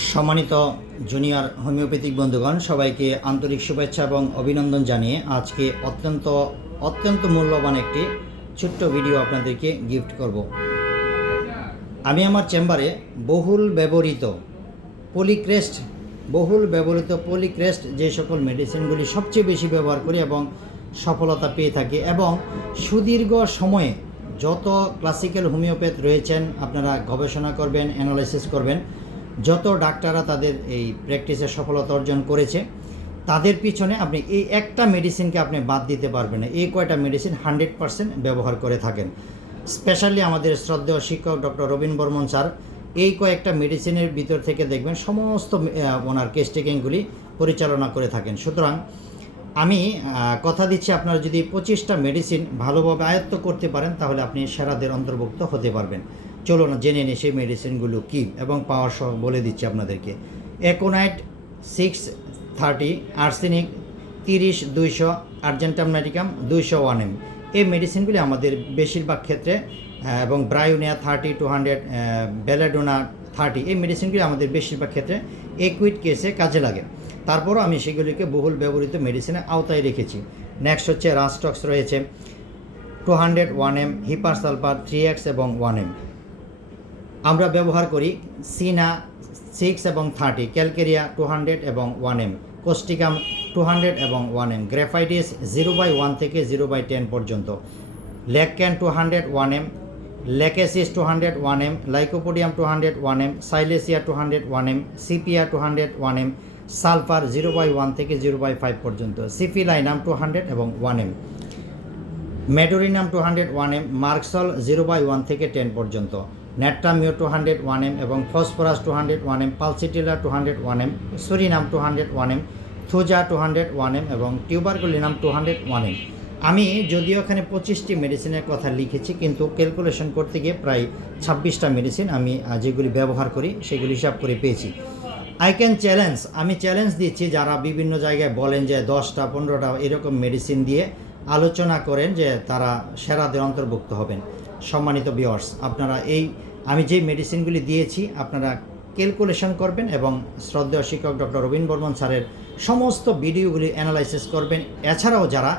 সম্মানিত junior homeopathic বন্ধুগণ, সবাইকে আন্তরিক শুভেচ্ছা এবং অভিনন্দন জানিয়ে আজকে অত্যন্ত মূল্যবান একটি ছোট্ট ভিডিও আপনাদেরকে গিফট করব। আমি আমার চেম্বারে বহুল ব্যবহৃত পলিক্রেস্ট যে সকল মেডিসিনগুলি সবচেয়ে বেশি ব্যবহার করি এবং সফলতা পেয়ে থাকি, এবং সুদীর্ঘ সময়ে যত ক্লাসিক্যাল হোমিওপ্যাথ রয়েছেন আপনারা গবেষণা করবেন, অ্যানালাইসিস করবেন, যত ডাক্তাররা তাদের এই প্র্যাকটিসে সফলতা অর্জন করেছে তাদের পিছনে আপনি এই একটা মেডিসিনকে আপনি বাদ দিতে পারবেন না। এই কয়টা মেডিসিন 100% ব্যবহার করে থাকেন। স্পেশালি আমাদের শ্রদ্ধেয় শিক্ষক ডক্টর রবীন বর্মন স্যার এই কয়েকটা মেডিসিনের ভিতর থেকে দেখবেন সমস্ত ওনার কেস টেকিংগুলি পরিচালনা করে থাকেন। সুতরাং আমি কথা দিচ্ছি, আপনারা যদি 25টা মেডিসিন ভালোভাবে আয়ত্ত করতে পারেন তাহলে আপনি সেরাদের অন্তর্ভুক্ত হতে পারবেন। চলো না জেনে নিই সেই মেডিসিনগুলো কী এবং পাওয়ার সহ বলে দিচ্ছি আপনাদেরকে। Aconite 630, arsenic 30-200, Argentum নাইটিকাম 200 1 ml। এই মেডিসিনগুলি আমাদের বেশিরভাগ ক্ষেত্রে এবং ব্রায়োনিয়া 30-100, বেলাডোনা 30, এই মেডিসিনগুলি আমাদের বেশিরভাগ ক্ষেত্রে একুইট কেসে কাজে লাগে। তারপরও আমি সেগুলিকে বহুল ব্যবহৃত মেডিসিনের আওতায় রেখেছি। নেক্সট হচ্ছে রাস্টক্স রয়েছে 200 1 ml, হিপার সালফার 3x এবং 1 ml। আমরা ব্যবহার করি সিনা 6 এবং 30, ক্যালকেরিয়া 200 এবং 1 ml, কোস্টিকাম 200 এবং 1 ml, গ্রাফাইটিস 0/1 থেকে 0/10 পর্যন্ত, লেকক্যান 200 1 ml, Lachesis 200 1 ml, lycopodium 200 1 ml, সাইলেসিয়া 200 1 ml, sepia 200 1 ml, sulphur 0/1 থেকে 0/5 পর্যন্ত, সিফিলাইনাম 200 এবং 1 ml, মেডোরিনাম 200 1 ml, মার্কসল 0/1 থেকে 10 পর্যন্ত, ন্যাট্রামিও 200 1 ml এবং phosphorus 200 1 ml, pulsatilla 200 1 ml, Surinam 200 1 ml, Thuja 200 1 ml এবং টিউবারকুলিনাম 200 1 ml। আমি যদিও এখানে 25টি মেডিসিনের কথা লিখেছি, কিন্তু ক্যালকুলেশন করতে গিয়ে প্রায় 26টা মেডিসিন আমি যেগুলি ব্যবহার করি সেগুলি হিসাব করে পেয়েছি। আমি চ্যালেঞ্জ দিচ্ছি, যারা বিভিন্ন জায়গায় বলেন যে 10টা 15টা এরকম মেডিসিন দিয়ে আলোচনা করেন যে তারা সেরাদের অন্তর্ভুক্ত হবেন। সম্মানিত ভিউয়ার্স, আপনারা আমি যে মেডিসিনগুলি দিয়েছি আপনারা ক্যালকুলেশন করবেন এবং শ্রদ্ধেয় শিক্ষক ডক্টর রবীন বর্মন স্যারের সমস্ত ভিডিওগুলি অ্যানালাইসিস করবেন। এছাড়াও যারা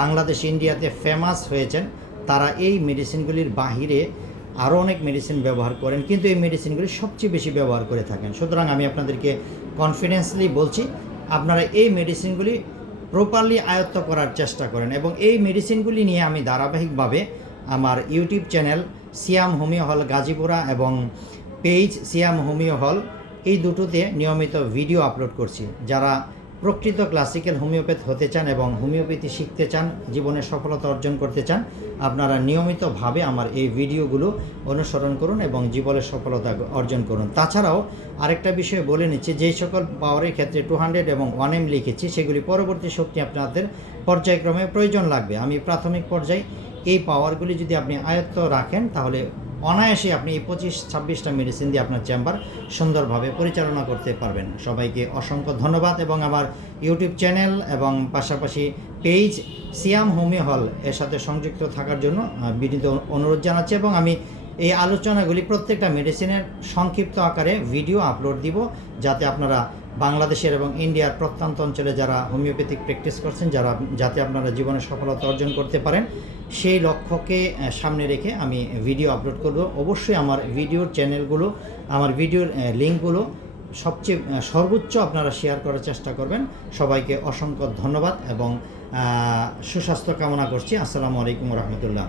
বাংলাদেশ ইন্ডিয়াতে ফেমাস হয়েছেন তারা এই মেডিসিনগুলির বাহিরে আরও অনেক মেডিসিন ব্যবহার করেন, কিন্তু এই মেডিসিনগুলি সবচেয়ে বেশি ব্যবহার করে থাকেন। সুতরাং আমি আপনাদেরকে কনফিডেন্সলি বলছি, আপনারা এই মেডিসিনগুলি প্রপারলি আয়ত্ত করার চেষ্টা করেন। এবং এই মেডিসিনগুলি নিয়ে আমি ধারাবাহিকভাবে আমার ইউটিউব চ্যানেল সিয়াম হোমিও হল গাজীপুরা এবং পেজ সিয়াম হোমিও হল, এই দুটোতে নিয়মিত ভিডিও আপলোড করছি। যারা প্রকৃত ক্লাসিক্যাল হোমিওপ্যাথ হতে চান এবং হোমিওপ্যাথি শিখতে চান, জীবনে সফলতা অর্জন করতে চান, আপনারা নিয়মিতভাবে আমার এই ভিডিওগুলো অনুসরণ করুন এবং জীবনে সফলতা অর্জন করুন। তাছাড়াও আরেকটা বিষয় বলে নিচ্ছি, যেই সকল পাওয়ারের ক্ষেত্রে 200 এবং 1 ml লিখেছি সেগুলি পরবর্তী শক্তি আপনাদের পর্যায়ক্রমে প্রয়োজন লাগবে। আমি প্রাথমিক পর্যায়ে এই পাওয়ারগুলি যদি আপনি আয়ত্ত রাখেন তাহলে অনায়াসে আপনি এই 25-26টা মেডিসিন দিয়ে আপনার চেম্বার সুন্দরভাবে পরিচালনা করতে পারবেন। সবাইকে অসংখ্য ধন্যবাদ এবং আমার ইউটিউব চ্যানেল এবং পাশাপাশি পেজ সিয়াম হোমিও হল এর সাথে সংযুক্ত থাকার জন্য বিনীত অনুরোধ জানাচ্ছি। এবং আমি এই আলোচনাগুলি প্রত্যেকটা মেডিসিনের সংক্ষিপ্ত আকারে ভিডিও আপলোড দিব, যাতে আপনারা বাংলাদেশের এবং ইন্ডিয়ার প্রত্যন্ত অঞ্চলে যারা হোমিওপ্যাথিক প্র্যাকটিস করছেন যাতে আপনারা জীবনে সফলতা অর্জন করতে পারেন, সেই লক্ষ্যকে সামনে রেখে আমি ভিডিও আপলোড করব। অবশ্যই আমার ভিডিওর চ্যানেলগুলো, আমার ভিডিওর লিঙ্কগুলো সর্বোচ্চ আপনারা শেয়ার করার চেষ্টা করবেন। সবাইকে অসংখ্য ধন্যবাদ এবং সুস্বাস্থ্য কামনা করছি। আসসালামু আলাইকুম রহমতুল্লাহ।